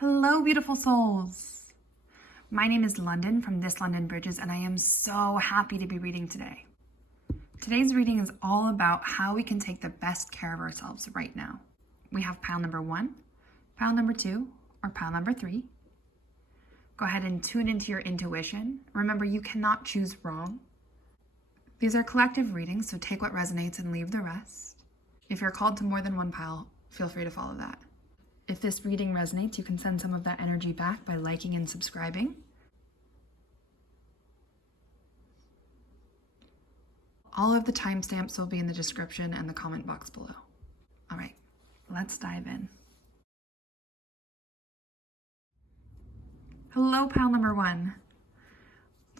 Hello, beautiful souls. My name is London from thislondonbridges, and I am so happy to be reading today. Today's reading is all about how we can take the best care of ourselves right now. We have pile number 1, pile number 2, or pile number 3. Go ahead and tune into your intuition. Remember, you cannot choose wrong. These are collective readings, so take what resonates and leave the rest. If you're called to more than one pile, feel free to follow that. If this reading resonates, you can send some of that energy back by liking and subscribing. All of the timestamps will be in the description and the comment box below. All right, let's dive in. Hello, pile number 1.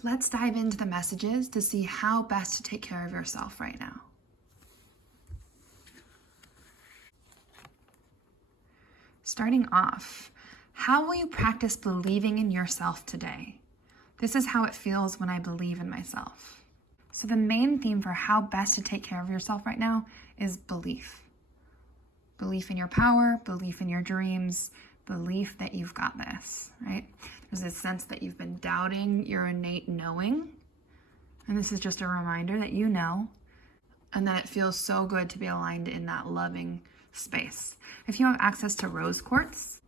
Let's dive into the messages to see how best to take care of yourself right now. Starting off, how will you practice believing in yourself today? This is how it feels when I believe in myself. So the main theme for how best to take care of yourself right now is belief. Belief in your power, belief in your dreams, belief that you've got this, right? There's this sense that you've been doubting your innate knowing. And this is just a reminder that you know, and that it feels so good to be aligned in that loving space. If you have access to rose quartz,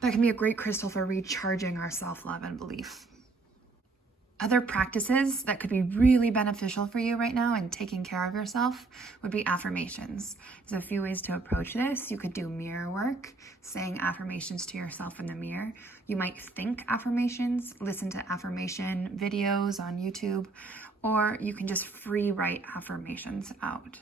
that can be a great crystal for recharging our self-love and belief. Other practices that could be really beneficial for you right now in taking care of yourself would be affirmations. There's a few ways to approach this. You could do mirror work, saying affirmations to yourself in the mirror. You might think affirmations, listen to affirmation videos on YouTube, or you can just free write affirmations out.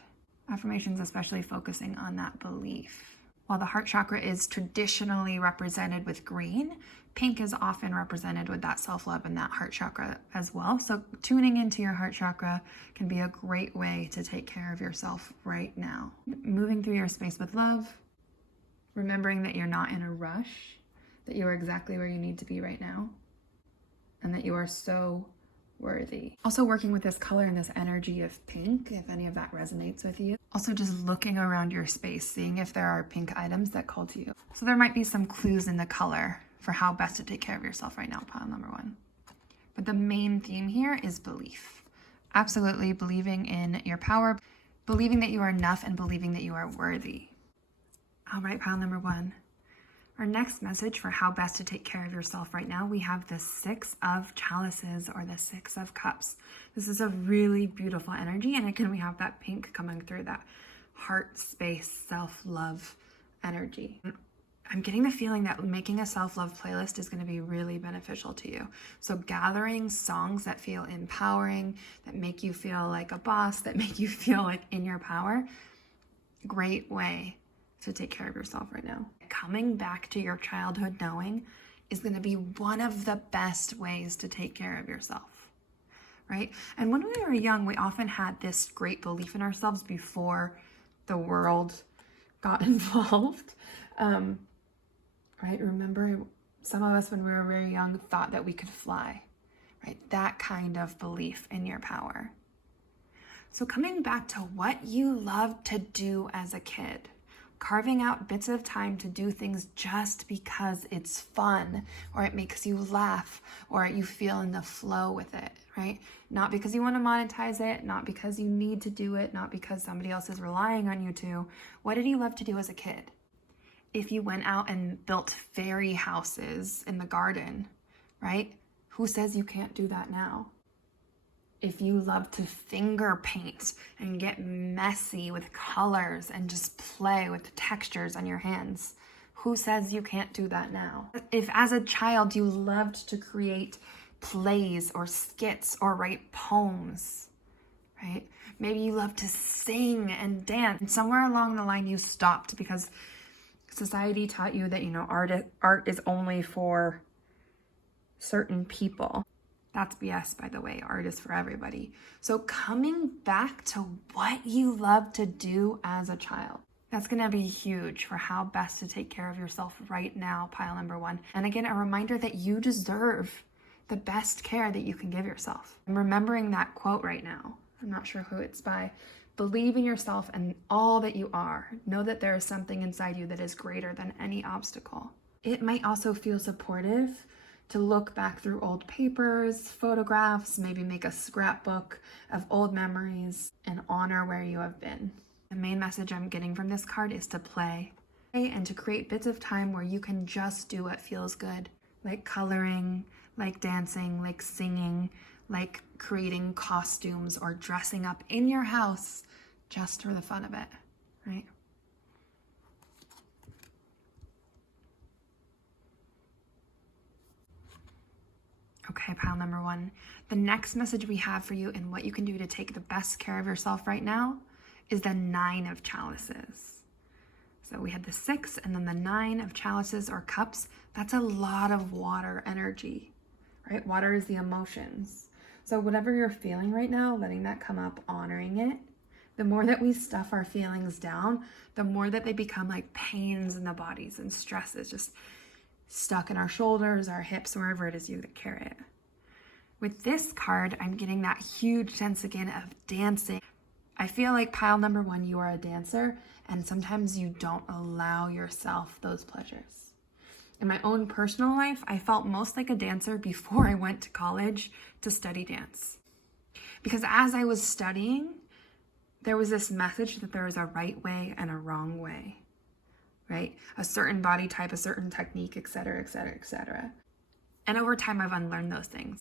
Affirmations especially focusing on that belief. While the heart chakra is traditionally represented with green, pink is often represented with that self-love and that heart chakra as well. So tuning into your heart chakra can be a great way to take care of yourself right now. Moving through your space with love, remembering that you're not in a rush, that you are exactly where you need to be right now, and that you are so worthy. Also working with this color and this energy of pink, if any of that resonates with you. Also just looking around your space, seeing if there are pink items that call to you. So there might be some clues in the color for how best to take care of yourself right now, pile number 1. But the main theme here is belief. Absolutely believing in your power, believing that you are enough, and believing that you are worthy. All right, pile number 1. Our next message for how best to take care of yourself right now, we have the 6 of chalices, or the 6 of cups. This is a really beautiful energy, and again, we have that pink coming through, that heart space, self-love energy. I'm getting the feeling that making a self-love playlist is going to be really beneficial to you. So gathering songs that feel empowering, that make you feel like a boss, that make you feel like in your power, great way to take care of yourself right now. Coming back to your childhood knowing is going to be one of the best ways to take care of yourself, right? And when we were young, we often had this great belief in ourselves before the world got involved, right? Remember, some of us when we were very young thought that we could fly, right? That kind of belief in your power. So coming back to what you loved to do as a kid, carving out bits of time to do things just because it's fun, or it makes you laugh, or you feel in the flow with it, right? Not because you want to monetize it, not because you need to do it, not because somebody else is relying on you to. What did you love to do as a kid? If you went out and built fairy houses in the garden, right? Who says you can't do that now? If you love to finger paint and get messy with colors and just play with the textures on your hands, who says you can't do that now? If as a child you loved to create plays or skits or write poems, right? Maybe you love to sing and dance. And somewhere along the line you stopped because society taught you that, art is only for certain people. That's BS, by the way. Art is for everybody. So coming back to what you love to do as a child, that's going to be huge for how best to take care of yourself right now, pile number 1. And again, a reminder that you deserve the best care that you can give yourself. I'm remembering that quote right now. I'm not sure who it's by. Believe in yourself and all that you are. Know that there is something inside you that is greater than any obstacle. It might also feel supportive to look back through old papers, photographs, maybe make a scrapbook of old memories and honor where you have been. The main message I'm getting from this card is to play and to create bits of time where you can just do what feels good, like coloring, like dancing, like singing, like creating costumes or dressing up in your house just for the fun of it, right? Okay, pile number 1. The next message we have for you and what you can do to take the best care of yourself right now is the 9 of chalices. So we had the 6 and then the 9 of chalices or cups. That's a lot of water energy, right? Water is the emotions. So whatever you're feeling right now, letting that come up, honoring it. The more that we stuff our feelings down, the more that they become like pains in the bodies and stresses, just stuck in our shoulders, our hips, wherever it is you that carry it. With this card, I'm getting that huge sense again of dancing. I feel like pile number 1, you are a dancer, and sometimes you don't allow yourself those pleasures. In my own personal life, I felt most like a dancer before I went to college to study dance. Because as I was studying, there was this message that there is a right way and a wrong way, right? A certain body type, a certain technique, etc., etc., etc. And over time, I've unlearned those things.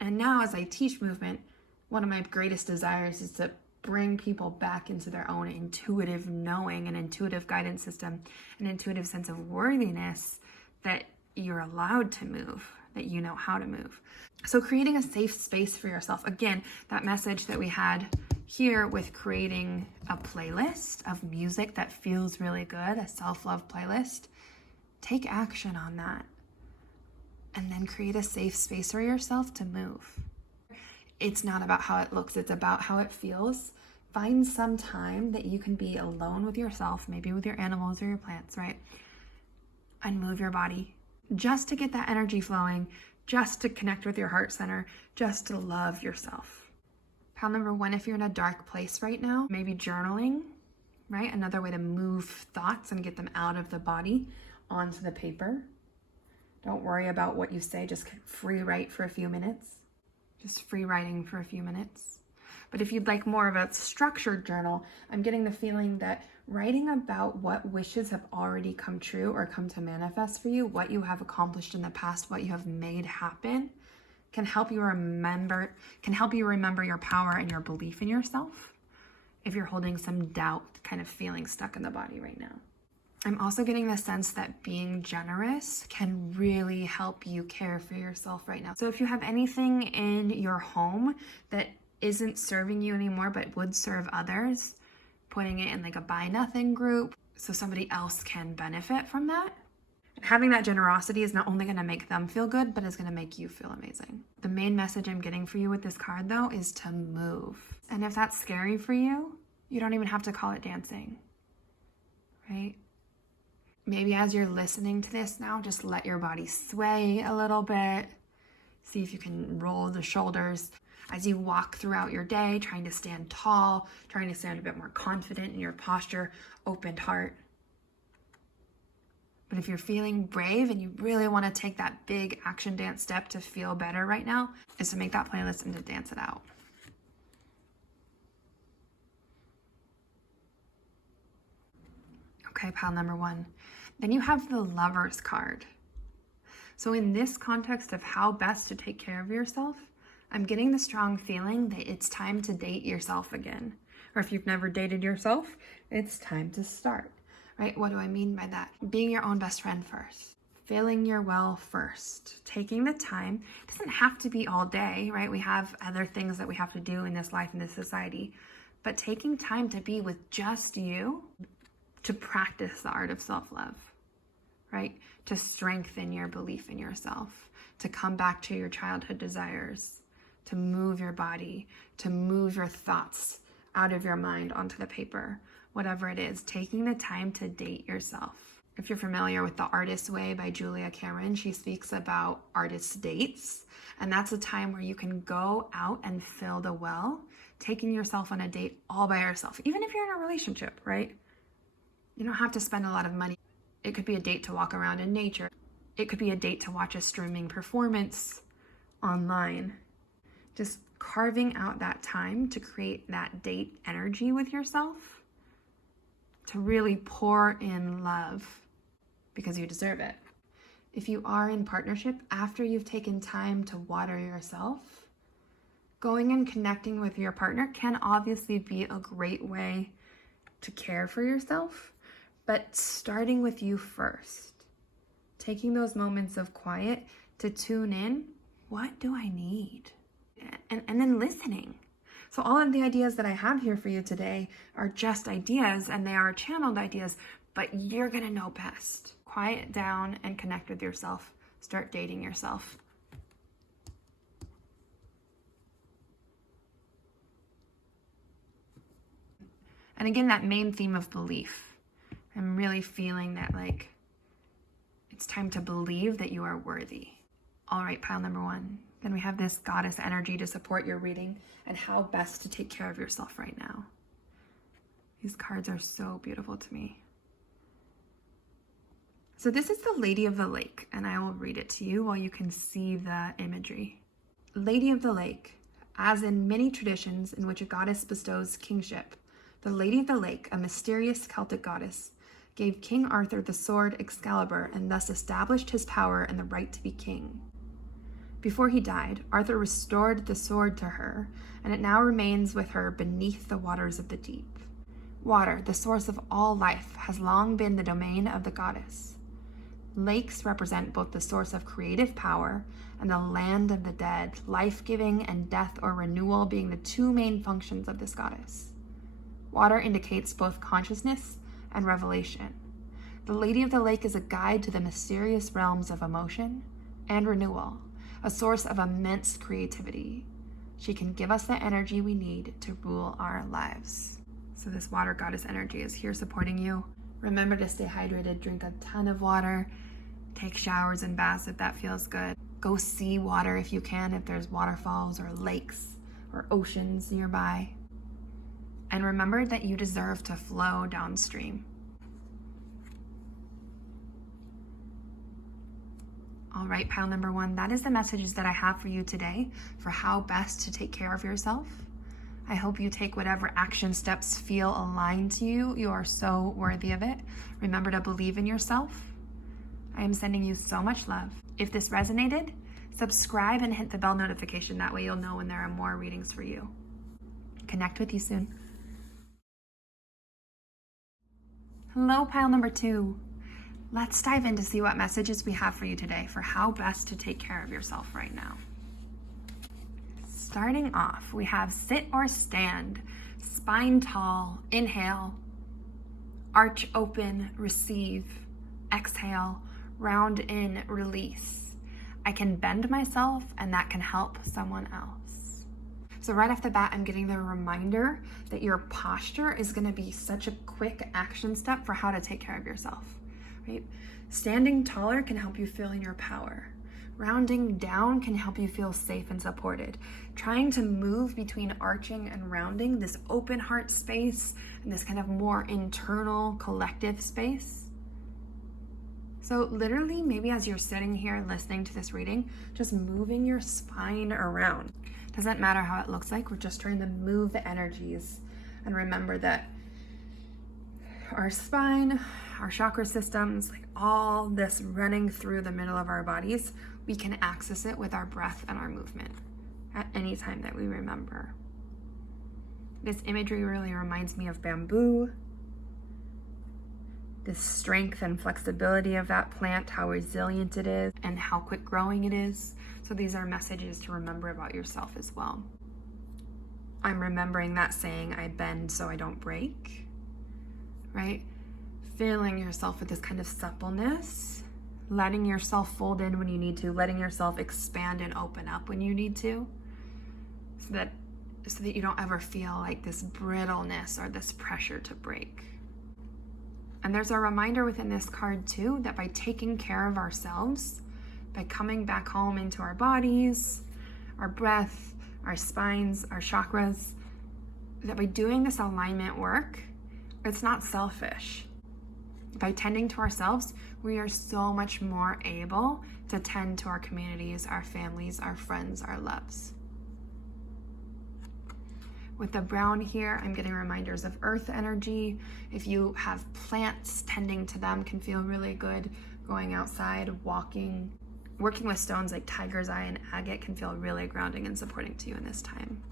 And now as I teach movement, one of my greatest desires is to bring people back into their own intuitive knowing, an intuitive guidance system, an intuitive sense of worthiness that you're allowed to move, that you know how to move. So creating a safe space for yourself. Again, that message that we had here with creating a playlist of music that feels really good, a self-love playlist. Take action on that. And then create a safe space for yourself to move. It's not about how it looks, it's about how it feels. Find some time that you can be alone with yourself, maybe with your animals or your plants, right? And move your body just to get that energy flowing, just to connect with your heart center, just to love yourself. Pile number 1, if you're in a dark place right now, maybe journaling, right? Another way to move thoughts and get them out of the body onto the paper. Don't worry about what you say, just free write for a few minutes. Just free writing for a few minutes. But if you'd like more of a structured journal, I'm getting the feeling that writing about what wishes have already come true or come to manifest for you, what you have accomplished in the past, what you have made happen, can help you remember your power and your belief in yourself if you're holding some doubt kind of feeling stuck in the body right now. I'm also getting the sense that being generous can really help you care for yourself right now. So if you have anything in your home that isn't serving you anymore but would serve others, putting it in like a buy nothing group so somebody else can benefit from that. Having that generosity is not only going to make them feel good, but it's going to make you feel amazing. The main message I'm getting for you with this card though is to move. And if that's scary for you, you don't even have to call it dancing, right? Maybe as you're listening to this now, just let your body sway a little bit. See if you can roll the shoulders as you walk throughout your day, trying to stand tall, trying to stand a bit more confident in your posture, opened heart. But if you're feeling brave and you really want to take that big action dance step to feel better right now, is to make that playlist and to dance it out. Okay, pile number 1. Then you have the Lover's card. So in this context of how best to take care of yourself, I'm getting the strong feeling that it's time to date yourself again. Or if you've never dated yourself, it's time to start, right? What do I mean by that? Being your own best friend first. Filling your well first. Taking the time. It doesn't have to be all day, right? We have other things that we have to do in this life, in this society. But taking time to be with just you, to practice the art of self-love, right? To strengthen your belief in yourself, to come back to your childhood desires, to move your body, to move your thoughts out of your mind onto the paper, whatever it is, taking the time to date yourself. If you're familiar with The Artist's Way by Julia Cameron, she speaks about artist dates, and that's a time where you can go out and fill the well, taking yourself on a date all by yourself, even if you're in a relationship, right? You don't have to spend a lot of money. It could be a date to walk around in nature. It could be a date to watch a streaming performance online. Just carving out that time to create that date energy with yourself, to really pour in love because you deserve it. If you are in partnership, after you've taken time to water yourself, going and connecting with your partner can obviously be a great way to care for yourself, but starting with you first, taking those moments of quiet to tune in, what do I need? And then listening. So all of the ideas that I have here for you today are just ideas, and they are channeled ideas, but you're gonna know best. Quiet down and connect with yourself. Start dating yourself. And again, that main theme of belief. I'm really feeling that it's time to believe that you are worthy. All right, pile number 1. Then we have this goddess energy to support your reading and how best to take care of yourself right now. These cards are so beautiful to me. So this is the Lady of the Lake, and I will read it to you while you can see the imagery. Lady of the Lake, as in many traditions in which a goddess bestows kingship, the Lady of the Lake, a mysterious Celtic goddess, gave King Arthur the sword Excalibur and thus established his power and the right to be king. Before he died, Arthur restored the sword to her, and it now remains with her beneath the waters of the deep. Water, the source of all life, has long been the domain of the goddess. Lakes represent both the source of creative power and the land of the dead, life-giving and death or renewal being the two main functions of this goddess. Water indicates both consciousness and revelation. The Lady of the Lake is a guide to the mysterious realms of emotion and renewal, a source of immense creativity. She can give us the energy we need to rule our lives. So this water goddess energy is here supporting you. Remember to stay hydrated, drink a ton of water, take showers and baths if that feels good. Go see water if you can, if there's waterfalls or lakes or oceans nearby. And remember that you deserve to flow downstream. All right, pile number 1, that is the messages that I have for you today for how best to take care of yourself. I hope you take whatever action steps feel aligned to you. You are so worthy of it. Remember to believe in yourself. I am sending you so much love. If this resonated, subscribe and hit the bell notification. That way you'll know when there are more readings for you. Connect with you soon. Hello, pile number 2. Let's dive in to see what messages we have for you today for how best to take care of yourself right now. Starting off, we have sit or stand, spine tall, inhale, arch open, receive, exhale, round in, release. I can bend myself and that can help someone else. So right off the bat, I'm getting the reminder that your posture is going to be such a quick action step for how to take care of yourself. Right? Standing taller can help you feel in your power. Rounding down can help you feel safe and supported. Trying to move between arching and rounding, this open heart space and this kind of more internal collective space. So literally, maybe as you're sitting here listening to this reading, just moving your spine around. Doesn't matter how it looks like, we're just trying to move the energies. And remember that our spine, our chakra systems, all this running through the middle of our bodies, we can access it with our breath and our movement at any time that we remember. This imagery really reminds me of bamboo, this strength and flexibility of that plant, how resilient it is, and how quick growing it is. So these are messages to remember about yourself as well. I'm remembering that saying, I bend so I don't break, right? Filling yourself with this kind of suppleness, letting yourself fold in when you need to, letting yourself expand and open up when you need to, so that you don't ever feel like this brittleness or this pressure to break. And there's a reminder within this card too, that by taking care of ourselves, by coming back home into our bodies, our breath, our spines, our chakras, that by doing this alignment work, it's not selfish. By tending to ourselves, we are so much more able to tend to our communities, our families, our friends, our loves. With the brown here, I'm getting reminders of earth energy. If you have plants, tending to them can feel really good. Going outside, walking, working with stones like tiger's eye and agate can feel really grounding and supporting to you in this time.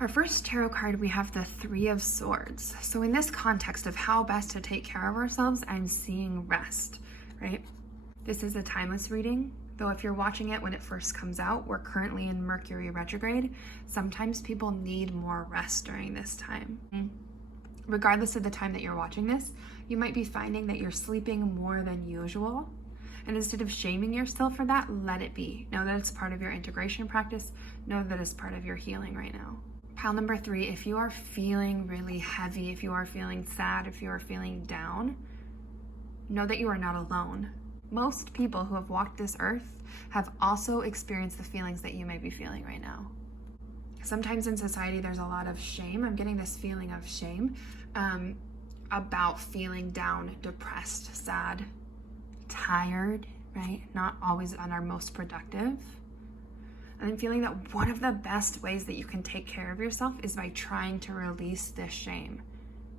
Our first tarot card, we have the Three of Swords. So in this context of how best to take care of ourselves, I'm seeing rest, right? This is a timeless reading, though if you're watching it when it first comes out, we're currently in Mercury retrograde. Sometimes people need more rest during this time. Regardless of the time that you're watching this, you might be finding that you're sleeping more than usual. And instead of shaming yourself for that, let it be. Know that it's part of your integration practice. Know that it's part of your healing right now. Pile number 3, if you are feeling really heavy, if you are feeling sad, if you are feeling down, know that you are not alone. Most people who have walked this earth have also experienced the feelings that you may be feeling right now. Sometimes in society, there's a lot of shame. I'm getting this feeling of shame about feeling down, depressed, sad, tired, right? Not always on our most productive. And I'm feeling that one of the best ways that you can take care of yourself is by trying to release this shame.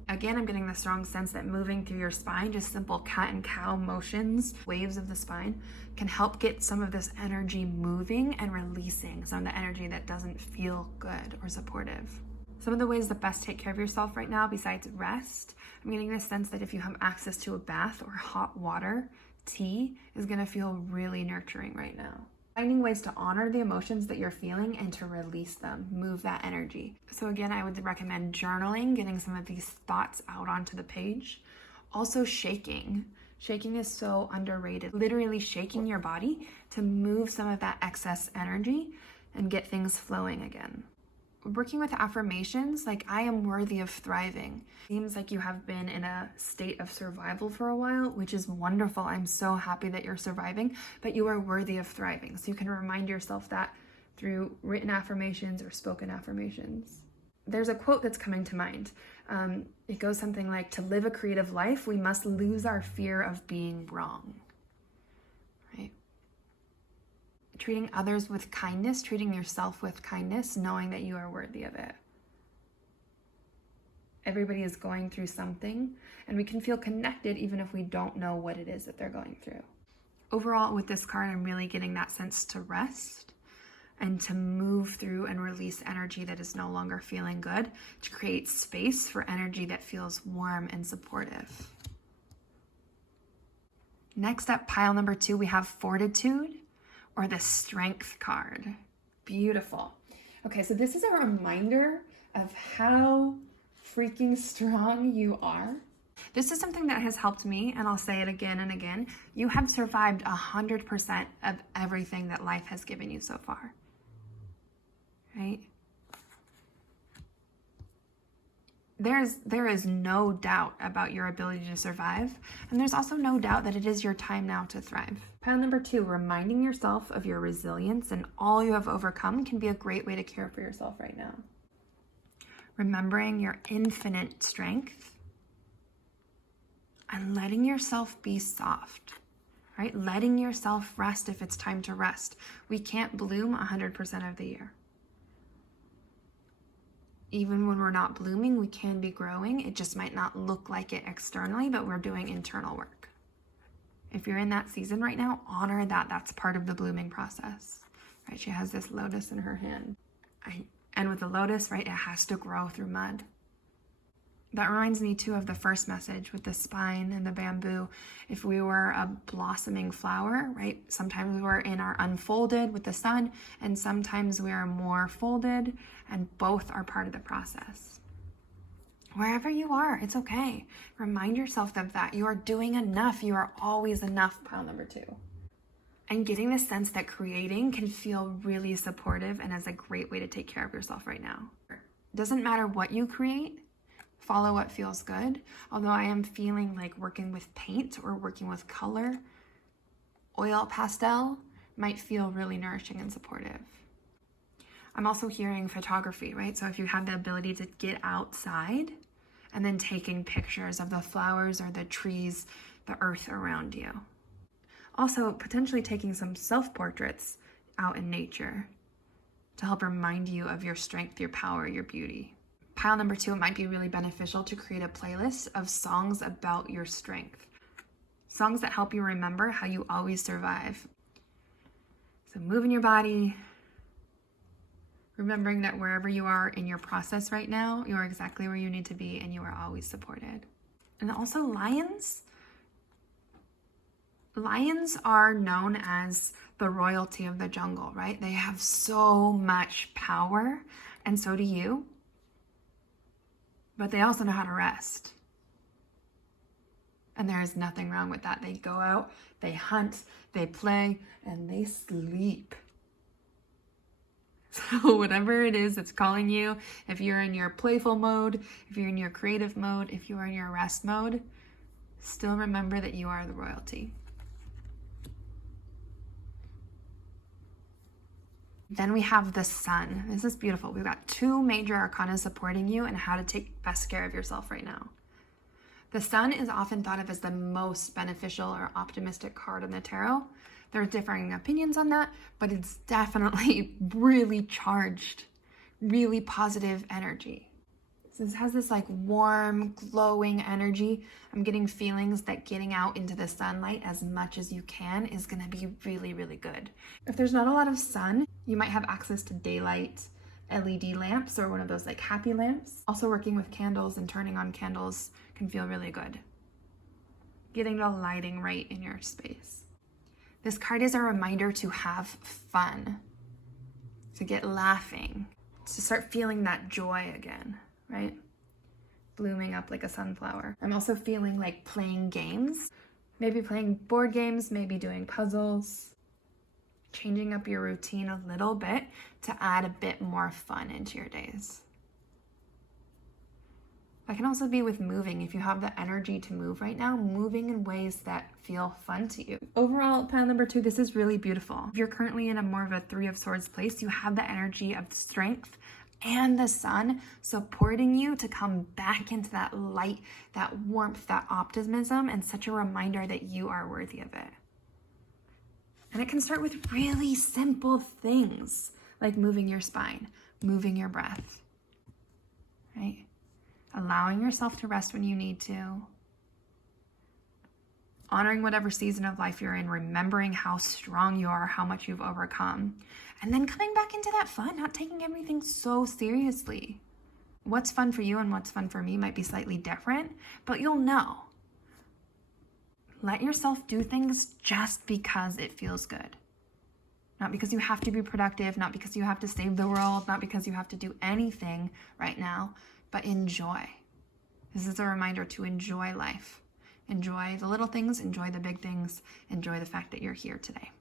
Again, I'm getting the strong sense that moving through your spine, just simple cat and cow motions, waves of the spine, can help get some of this energy moving and releasing some of the energy that doesn't feel good or supportive. Some of the ways that best take care of yourself right now, besides rest, I'm getting this sense that if you have access to a bath or hot water, tea is going to feel really nurturing right now. Finding ways to honor the emotions that you're feeling and to release them, move that energy. So again, I would recommend journaling, getting some of these thoughts out onto the page. Also shaking. Shaking is so underrated. Literally shaking your body to move some of that excess energy and get things flowing again. Working with affirmations like I am worthy of thriving. Seems like you have been in a state of survival for a while, which is wonderful. I'm so happy that you're surviving, but you are worthy of thriving. So you can remind yourself that through written affirmations or spoken affirmations. There's a quote that's coming to mind. It goes something like, to live a creative life, we must lose our fear of being wrong, right? Treating others with kindness, treating yourself with kindness, knowing that you are worthy of it. Everybody is going through something, and we can feel connected even if we don't know what it is that they're going through. Overall, with this card, I'm really getting that sense to rest and to move through and release energy that is no longer feeling good, to create space for energy that feels warm and supportive. Next up, pile number 2, we have Fortitude, or the Strength card. Beautiful. Okay, so this is a reminder of how freaking strong you are. This is something that has helped me, and I'll say it again and again. You have survived 100% of everything that life has given you so far, right? There is no doubt about your ability to survive, and there's also no doubt that it is your time now to thrive. Pile number 2, reminding yourself of your resilience and all you have overcome can be a great way to care for yourself right now. Remembering your infinite strength and letting yourself be soft, right? Letting yourself rest if it's time to rest. We can't bloom 100% of the year. Even when we're not blooming, we can be growing. It just might not look like it externally, but we're doing internal work. If you're in that season right now, honor that that's part of the blooming process, right? She has this lotus in her hand. And with the lotus, right, it has to grow through mud. That reminds me too of the first message with the spine and the bamboo. If we were a blossoming flower, right, sometimes we're in our unfolded with the sun, and sometimes we are more folded, and both are part of the process. Wherever you are, it's okay. Remind yourself of that. You are doing enough. You are always enough, pile number 2. And getting the sense that creating can feel really supportive and is a great way to take care of yourself right now. It doesn't matter what you create, follow what feels good. Although I am feeling like working with paint or working with color, oil pastel might feel really nourishing and supportive. I'm also hearing photography, right? So if you have the ability to get outside and then taking pictures of the flowers or the trees, the earth around you. Also, potentially taking some self-portraits out in nature to help remind you of your strength, your power, your beauty. Pile number 2, it might be really beneficial to create a playlist of songs about your strength. Songs that help you remember how you always survive. So moving your body, remembering that wherever you are in your process right now, you are exactly where you need to be and you are always supported. And also lions. Lions are known as the royalty of the jungle, right? They have so much power, and so do you. But they also know how to rest. And there is nothing wrong with that. They go out, they hunt, they play, and they sleep. So whatever it is that's calling you, if you're in your playful mode, if you're in your creative mode, if you are in your rest mode, still remember that you are the royalty. Then we have the sun. This is beautiful. We've got 2 major arcana supporting you and how to take best care of yourself right now. The sun is often thought of as the most beneficial or optimistic card in the tarot. There are differing opinions on that, but it's definitely really charged, really positive energy. So this has this like warm, glowing energy. I'm getting feelings that getting out into the sunlight as much as you can is gonna be really, really good. If there's not a lot of sun, you might have access to daylight LED lamps or one of those like happy lamps. Also working with candles and turning on candles can feel really good. Getting the lighting right in your space. This card is a reminder to have fun, to get laughing, to start feeling that joy again, right? Blooming up like a sunflower. I'm also feeling like playing games, maybe playing board games, maybe doing puzzles, changing up your routine a little bit to add a bit more fun into your days. That can also be with moving. If you have the energy to move right now, moving in ways that feel fun to you. Overall, pile number 2, this is really beautiful. If you're currently in a more of a 3 of Swords place, you have the energy of strength and the sun supporting you to come back into that light, that warmth, that optimism, and such a reminder that you are worthy of it. And it can start with really simple things like moving your spine, moving your breath, right? Allowing yourself to rest when you need to. Honoring whatever season of life you're in, remembering how strong you are, how much you've overcome. And then coming back into that fun, not taking everything so seriously. What's fun for you and what's fun for me might be slightly different, but you'll know. Let yourself do things just because it feels good. Not because you have to be productive, not because you have to save the world, not because you have to do anything right now, but enjoy. This is a reminder to enjoy life. Enjoy the little things, enjoy the big things, enjoy the fact that you're here today.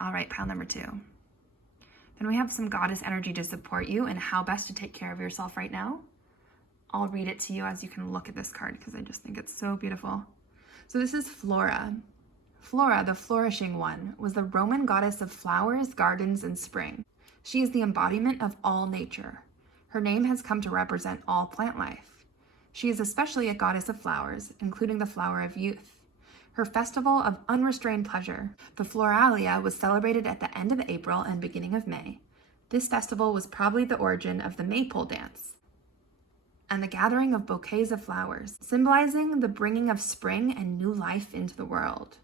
All right, pile number 2. Then we have some goddess energy to support you and how best to take care of yourself right now. I'll read it to you as you can look at this card because I just think it's so beautiful. So this is Flora. Flora, the flourishing one, was the Roman goddess of flowers, gardens, and spring. She is the embodiment of all nature. Her name has come to represent all plant life. She is especially a goddess of flowers, including the flower of youth. Her festival of unrestrained pleasure, the Floralia, was celebrated at the end of April and beginning of May. This festival was probably the origin of the maypole dance and the gathering of bouquets of flowers, symbolizing the bringing of spring and new life into the world.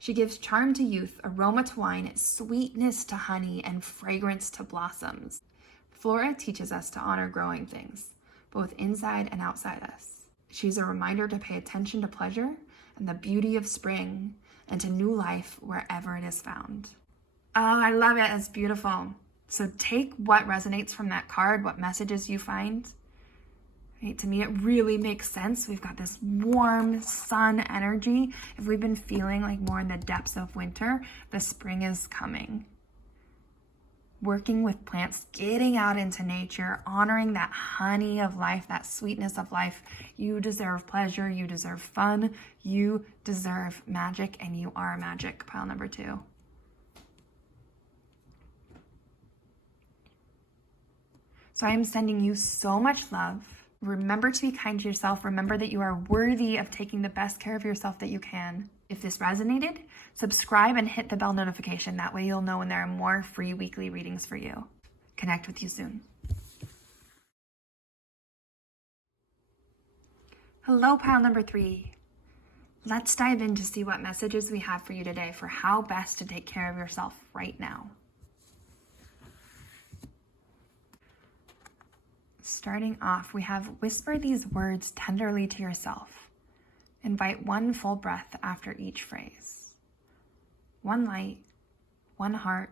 She gives charm to youth, aroma to wine, sweetness to honey, and fragrance to blossoms. Flora teaches us to honor growing things, both inside and outside us. She's a reminder to pay attention to pleasure and the beauty of spring and to new life wherever it is found. Oh, I love it. It's beautiful. So take what resonates from that card, what messages you find. Right? To me, it really makes sense. We've got this warm sun energy. If we've been feeling like more in the depths of winter, the spring is coming. Working with plants, getting out into nature, honoring that honey of life, that sweetness of life. You deserve pleasure, you deserve fun, you deserve magic, and you are magic, pile number 2. So I am sending you so much love. Remember to be kind to yourself. Remember that you are worthy of taking the best care of yourself that you can. If this resonated, subscribe and hit the bell notification. That way you'll know when there are more free weekly readings for you. Connect with you soon. Hello, pile number 3. Let's dive in to see what messages we have for you today for how best to take care of yourself right now. Starting off, we have whisper these words tenderly to yourself. Invite one full breath after each phrase. One light, one heart,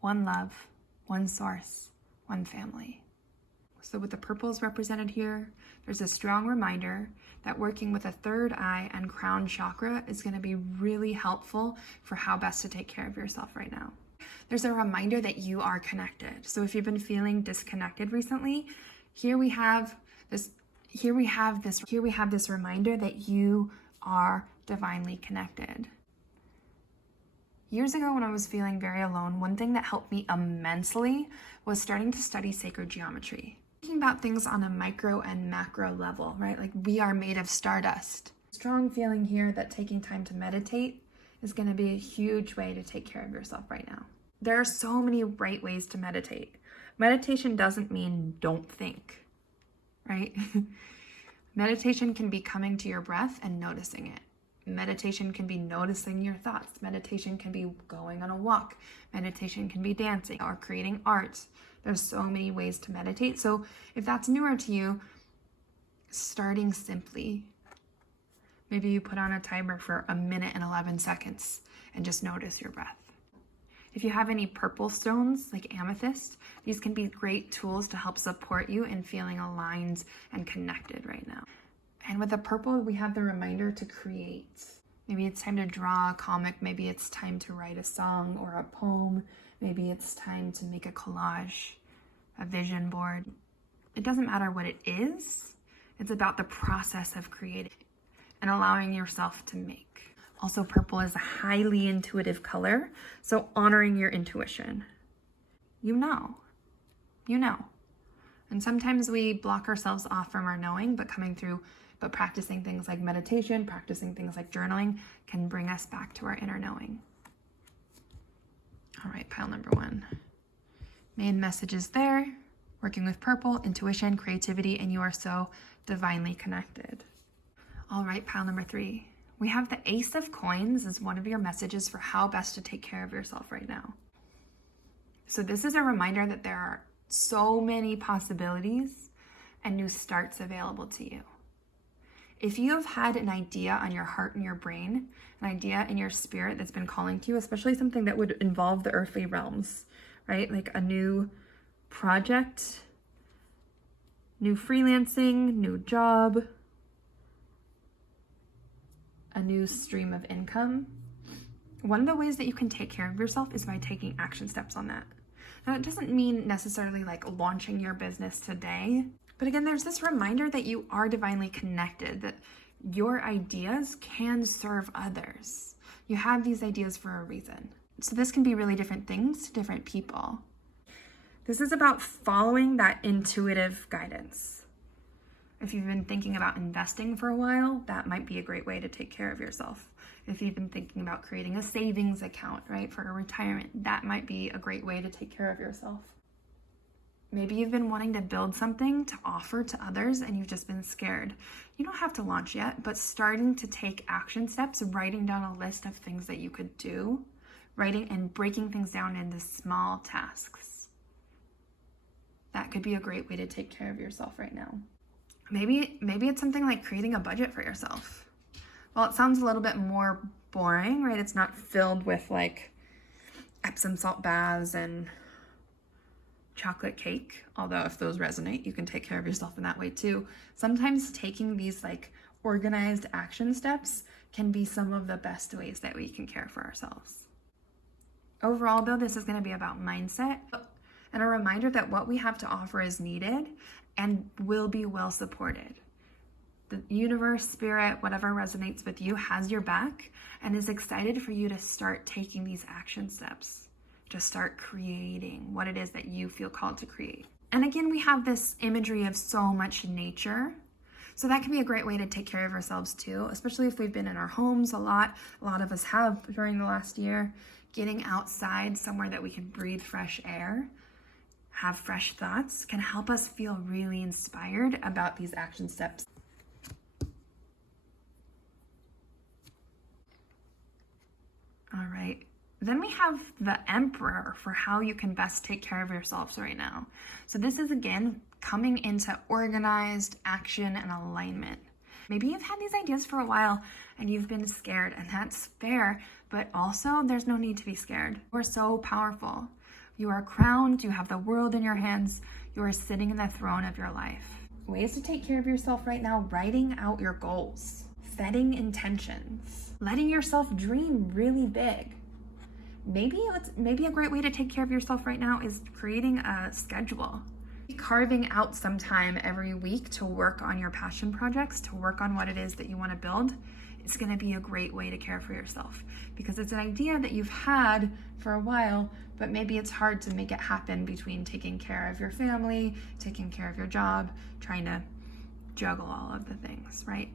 one love, one source, one family. So with the purples represented here, there's a strong reminder that working with a third eye and crown chakra is going to be really helpful for how best to take care of yourself right now. There's a reminder that you are connected. So if you've been feeling disconnected recently, here we have this reminder that you are divinely connected. Years ago, when I was feeling very alone, one thing that helped me immensely was starting to study sacred geometry. Thinking about things on a micro and macro level, right? Like we are made of stardust. Strong feeling here that taking time to meditate is going to be a huge way to take care of yourself right now. There are so many right ways to meditate. Meditation doesn't mean don't think, right? Meditation can be coming to your breath and noticing it. Meditation can be noticing your thoughts. Meditation can be going on a walk. Meditation can be dancing or creating art. There's so many ways to meditate. So if that's newer to you, starting simply, maybe you put on a timer for 1 minute and 11 seconds and just notice your breath. If you have any purple stones like amethyst, these can be great tools to help support you in feeling aligned and connected right now. And with the purple, we have the reminder to create. Maybe it's time to draw a comic. Maybe it's time to write a song or a poem. Maybe it's time to make a collage, a vision board. It doesn't matter what it is. It's about the process of creating and allowing yourself to make. Also, purple is a highly intuitive color, so honoring your intuition. You know. And sometimes we block ourselves off from our knowing, but practicing things like meditation, practicing things like journaling can bring us back to our inner knowing. All right, pile number 1. Main messages there. Working with purple, intuition, creativity, and you are so divinely connected. All right, pile number 3. We have the Ace of Coins as one of your messages for how best to take care of yourself right now. So this is a reminder that there are so many possibilities and new starts available to you. If you have had an idea on your heart and your brain, an idea in your spirit that's been calling to you, especially something that would involve the earthly realms, right? Like a new project, new freelancing, new job, a new stream of income. One of the ways that you can take care of yourself is by taking action steps on that. Now, it doesn't mean necessarily like launching your business today, but again, there's this reminder that you are divinely connected, that your ideas can serve others. You have these ideas for a reason. So this can be really different things to different people. This is about following that intuitive guidance. If you've been thinking about investing for a while, that might be a great way to take care of yourself. If you've been thinking about creating a savings account, right, for a retirement, that might be a great way to take care of yourself. Maybe you've been wanting to build something to offer to others and you've just been scared. You don't have to launch yet, but starting to take action steps, writing down a list of things that you could do, writing and breaking things down into small tasks. That could be a great way to take care of yourself right now. Maybe it's something like creating a budget for yourself. Well, it sounds a little bit more boring, right? It's not filled with like Epsom salt baths and chocolate cake, although if those resonate, you can take care of yourself in that way too. Sometimes taking these like organized action steps can be some of the best ways that we can care for ourselves. Overall, though, this is going to be about mindset and a reminder that what we have to offer is needed and will be well supported. The universe, spirit, whatever resonates with you has your back and is excited for you to start taking these action steps. To start creating what it is that you feel called to create. And again, we have this imagery of so much nature. So that can be a great way to take care of ourselves too, especially if we've been in our homes a lot. A lot of us have during the last year. Getting outside somewhere that we can breathe fresh air, have fresh thoughts, can help us feel really inspired about these action steps. All right. Then we have the Emperor for how you can best take care of yourselves right now. So this is, again, coming into organized action and alignment. Maybe you've had these ideas for a while and you've been scared, and that's fair, but also there's no need to be scared. You're so powerful. You are crowned, you have the world in your hands, you are sitting in the throne of your life. Ways to take care of yourself right now: writing out your goals, setting intentions, letting yourself dream really big. Maybe a great way to take care of yourself right now is creating a schedule. Carving out some time every week to work on your passion projects, to work on what it is that you want to build. It's going to be a great way to care for yourself, because it's an idea that you've had for a while, but maybe it's hard to make it happen between taking care of your family, taking care of your job, trying to juggle all of the things, right?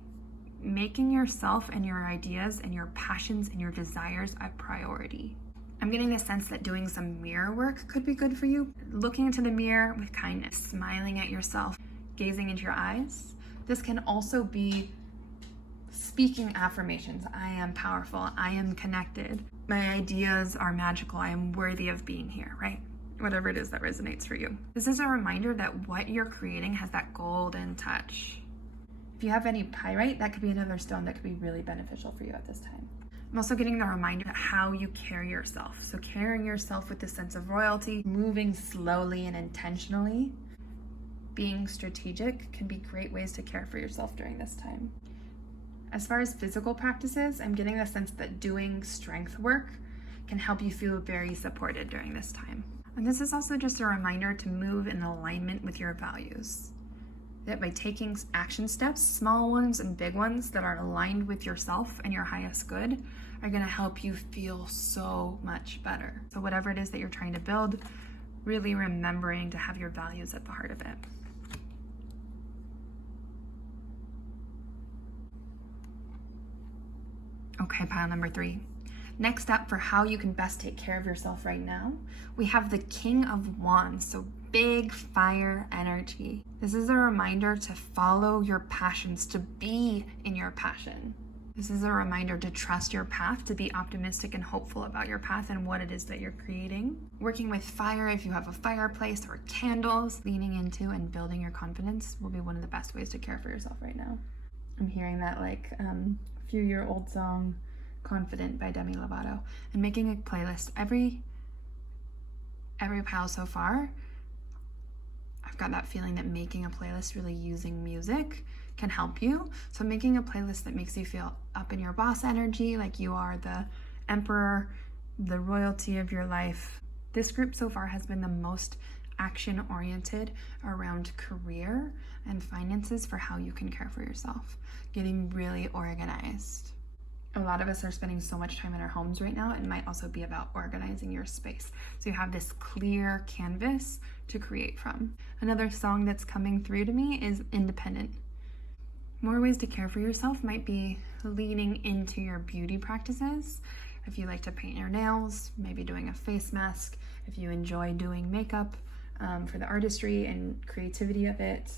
Making yourself and your ideas and your passions and your desires a priority. I'm getting the sense that doing some mirror work could be good for you. Looking into the mirror with kindness, smiling at yourself, gazing into your eyes. This can also be speaking affirmations. I am powerful. I am connected. My ideas are magical. I am worthy of being here, right? Whatever it is that resonates for you. This is a reminder that what you're creating has that golden touch. If you have any pyrite, that could be another stone that could be really beneficial for you at this time. I'm also getting the reminder of how you carry yourself. So carrying yourself with this sense of royalty, moving slowly and intentionally, being strategic can be great ways to care for yourself during this time. As far as physical practices, I'm getting the sense that doing strength work can help you feel very supported during this time. And this is also just a reminder to move in alignment with your values. That by taking action steps, small ones and big ones that are aligned with yourself and your highest good, are going to help you feel so much better. So whatever it is that you're trying to build, really remembering to have your values at the heart of it. Okay, pile number 3. Next up, for how you can best take care of yourself right now, we have the King of Wands, so big fire energy. This is a reminder to follow your passions, to be in your passion. This is a reminder to trust your path, to be optimistic and hopeful about your path and what it is that you're creating. Working with fire, if you have a fireplace or candles, leaning into and building your confidence will be one of the best ways to care for yourself right now. I'm hearing that like few-year-old song, Confident by Demi Lovato, and making a playlist every pile so far. I've got that feeling that making a playlist, really using music, can help you. So making a playlist that makes you feel up in your boss energy, like you are the emperor, the royalty of your life. This group so far has been the most action-oriented around career and finances for how you can care for yourself, getting really organized. A lot of us are spending so much time in our homes right now. It might also be about organizing your space, so you have this clear canvas to create from. Another song that's coming through to me is Independent. More ways to care for yourself might be leaning into your beauty practices. If you like to paint your nails, maybe doing a face mask. If you enjoy doing makeup for the artistry and creativity of it,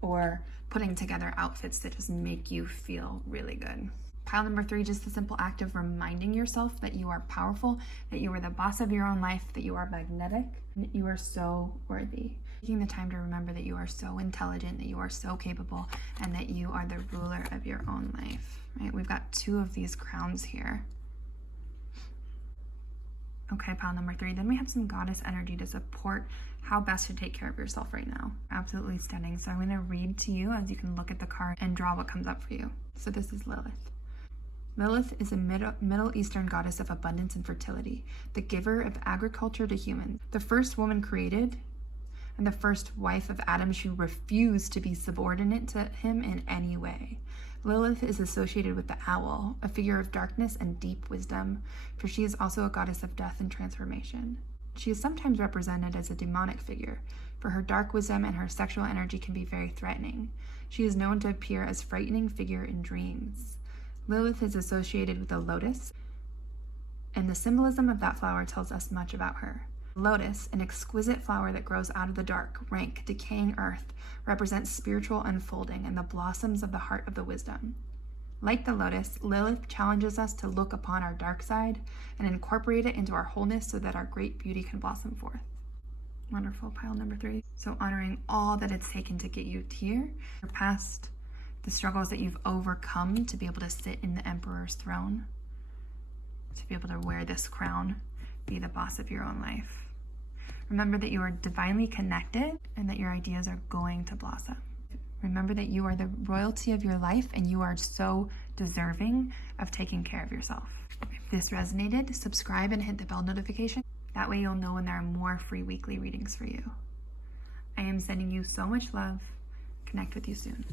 or putting together outfits that just make you feel really good. Pile number 3, just the simple act of reminding yourself that you are powerful, that you are the boss of your own life, that you are magnetic, and that you are so worthy. Taking the time to remember that you are so intelligent, that you are so capable, and that you are the ruler of your own life, right? We've got 2 of these crowns here. Okay, pile number 3, then we have some goddess energy to support how best to take care of yourself right now. Absolutely stunning. So I'm going to read to you as you can look at the card and draw what comes up for you. So this is Lilith. Lilith is a Middle Eastern goddess of abundance and fertility, the giver of agriculture to humans, the first woman created, and the first wife of Adam who refused to be subordinate to him in any way. Lilith is associated with the owl, a figure of darkness and deep wisdom, for she is also a goddess of death and transformation. She is sometimes represented as a demonic figure. for her dark wisdom and her sexual energy can be very threatening. She is known to appear as a frightening figure in dreams. Lilith is associated with the lotus, and the symbolism of that flower tells us much about her. Lotus, an exquisite flower that grows out of the dark, rank, decaying earth, represents spiritual unfolding and the blossoms of the heart of the wisdom. Like the lotus, Lilith challenges us to look upon our dark side and incorporate it into our wholeness so that our great beauty can blossom forth. Wonderful. Pile number 3. So honoring all that it's taken to get you here, your past, the struggles that you've overcome to be able to sit in the emperor's throne, to be able to wear this crown, be the boss of your own life. Remember that you are divinely connected and that your ideas are going to blossom. Remember that you are the royalty of your life and you are so deserving of taking care of yourself. If this resonated, subscribe and hit the bell notification. That way you'll know when there are more free weekly readings for you. I am sending you so much love. Connect with you soon.